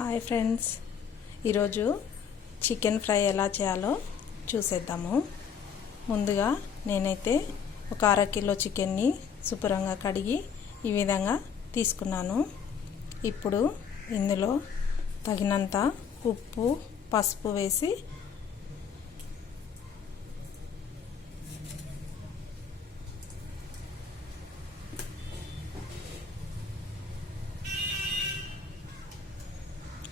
Hi friends, ఈరోజు chicken fry ఎలా చేయాలో చూసేద్దాము. ముందుగా నేనైతే ఒక అరకిలో చికెన్ని శుభ్రంగా కడిగి ఈ విధంగా తీసుకున్నాను. ఇప్పుడు ఇందులో తగినంత ఉప్పు, పసుపు వేసి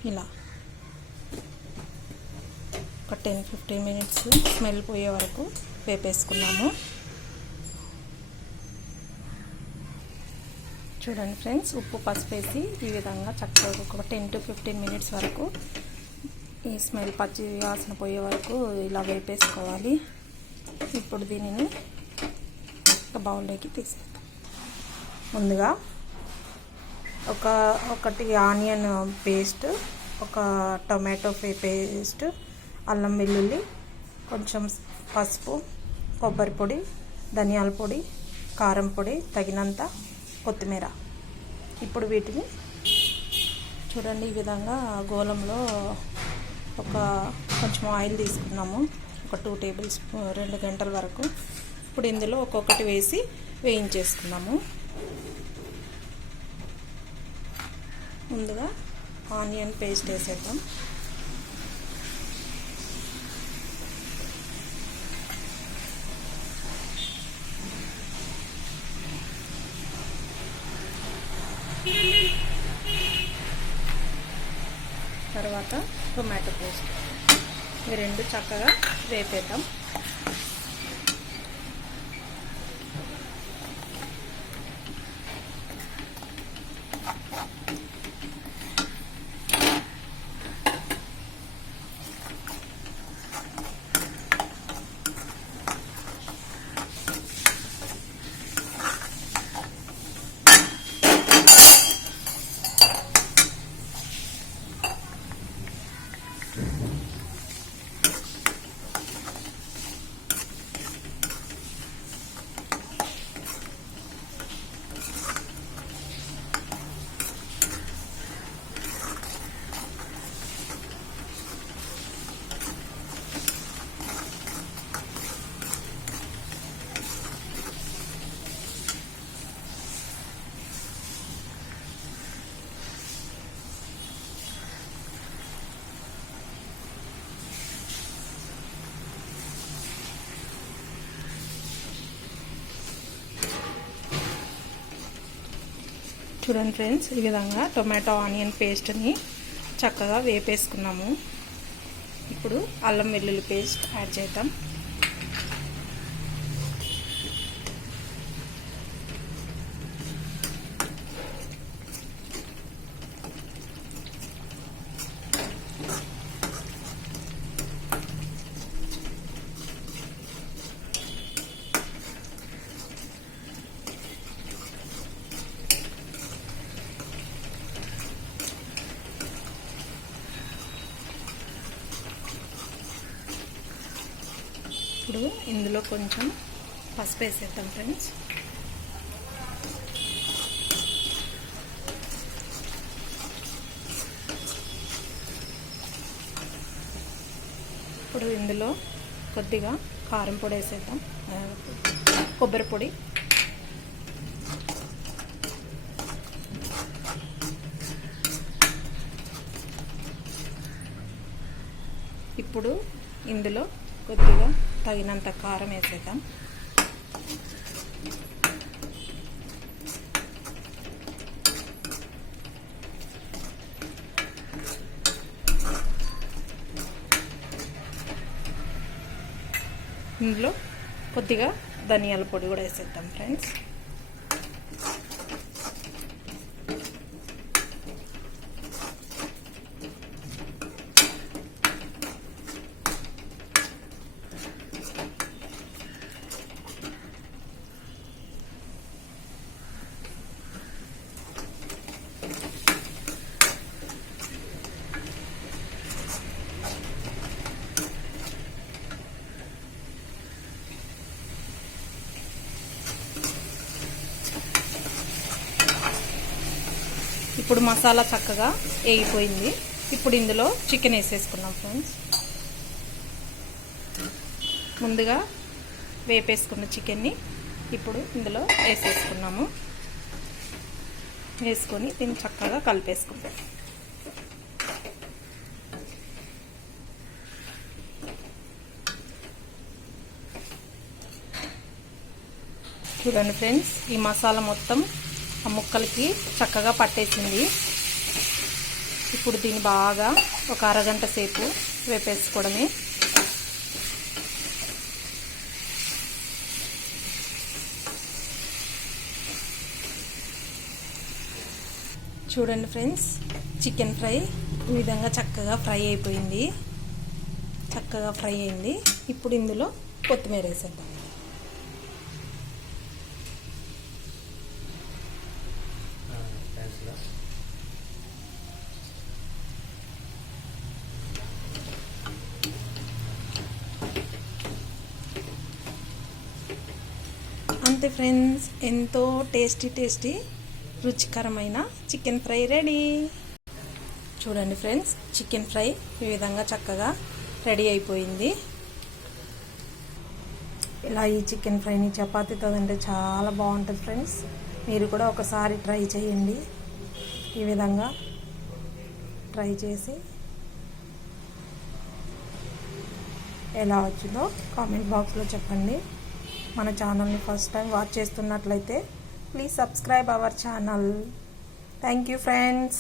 ఇలా ఒక 10-15 మినిట్స్ స్మెల్ పోయే వరకు వేపేసుకున్నాము. చూడండి ఫ్రెండ్స్, ఉప్పు పసుపు వేసి ఈ విధంగా చక్కగా ఒక 10-15 మినిట్స్ వరకు ఈ స్మెల్ పచ్చి వాసన పోయే వరకు ఇలా వేపేసుకోవాలి. ఇప్పుడు దీనిని ఒక బౌల్లోకి తీసేద్దాం. ముందుగా ఒకటి ఆనియన్ పేస్ట్, ఒక టొమాటో పేస్ట్, అల్లం వెల్లుల్లి, కొంచెం పసుపు, కొబ్బరి పొడి, ధనియాల పొడి, కారం పొడి, తగినంత కొత్తిమీర. ఇప్పుడు వీటిని చూడండి, ఈ విధంగా గోళంలో కొంచెం ఆయిల్ తీసుకున్నాము, ఒక 2 టేబుల్ స్పూన్ 2 గంటల వరకు. ఇప్పుడు ఇందులో ఒక్కొక్కటి వేసి వేయించేసుకున్నాము. ముందుగా ఆనియన్ పేస్ట్ వేసేద్దాం. తర్వాత టొమాటో పేస్ట్, ఇవి రెండు చక్కగా వేపేద్దాం. చూడండి ఫ్రెండ్స్, ఈ విధంగా టొమాటో ఆనియన్ పేస్ట్ని చక్కగా వేపేసుకున్నాము. ఇప్పుడు అల్లం వెల్లుల్లి పేస్ట్ యాడ్ చేద్దాం. ఇప్పుడు ఇందులో కొంచెం పసుపు వేసేద్దాం ఫ్రెండ్స్. ఇప్పుడు ఇందులో కొద్దిగా కారం పొడి వేసేద్దాం, కొబ్బరి పొడి, ఇప్పుడు ఇందులో కొద్దిగా తగినంత కారం వేసేద్దాం. ఇందులో కొద్దిగా ధనియాల పొడి కూడా వేసేద్దాం ఫ్రెండ్స్. ఇప్పుడు మసాలా చక్కగా వేగిపోయింది. ఇప్పుడు ఇందులో చికెన్ వేసేసుకున్నాం ఫ్రెండ్స్. ముందుగా వేపేసుకున్న చికెన్ని ఇప్పుడు ఇందులో వేసేసుకున్నాము. వేసుకొని దీన్ని చక్కగా కలిపేసుకుంటాం. చూడండి ఫ్రెండ్స్, ఈ మసాలా మొత్తం ఆ ముక్కలకి చక్కగా పట్టేసింది. ఇప్పుడు దీన్ని బాగా ఒక అరగంట సేపు వేపేసుకోవడమే. చూడండి ఫ్రెండ్స్, చికెన్ ఫ్రై ఈ విధంగా చక్కగా ఫ్రై అయిపోయింది. చక్కగా ఫ్రై అయింది. ఇప్పుడు ఇందులో కొత్తిమీర వేసేద్దాం. అంతే ఫ్రెండ్స్, ఎంతో టేస్టీ రుచికరమైన చికెన్ ఫ్రై రెడీ. చూడండి ఫ్రెండ్స్, చికెన్ ఫ్రై ఈ విధంగా చక్కగా రెడీ అయిపోయింది. ఇలా ఈ చికెన్ ఫ్రైని చపాతీతో తింటే చాలా బాగుంటుంది ఫ్రెండ్స్. మీరు కూడా ఒకసారి ట్రై చేయండి. ఈ విధంగా ట్రై చేసి ఎలా వచ్చిందో కామెంట్ బాక్స్లో చెప్పండి. మన ఛానల్ని ఫస్ట్ టైం వాచ్ చేస్తున్నట్లయితే please subscribe our channel. Thank you friends.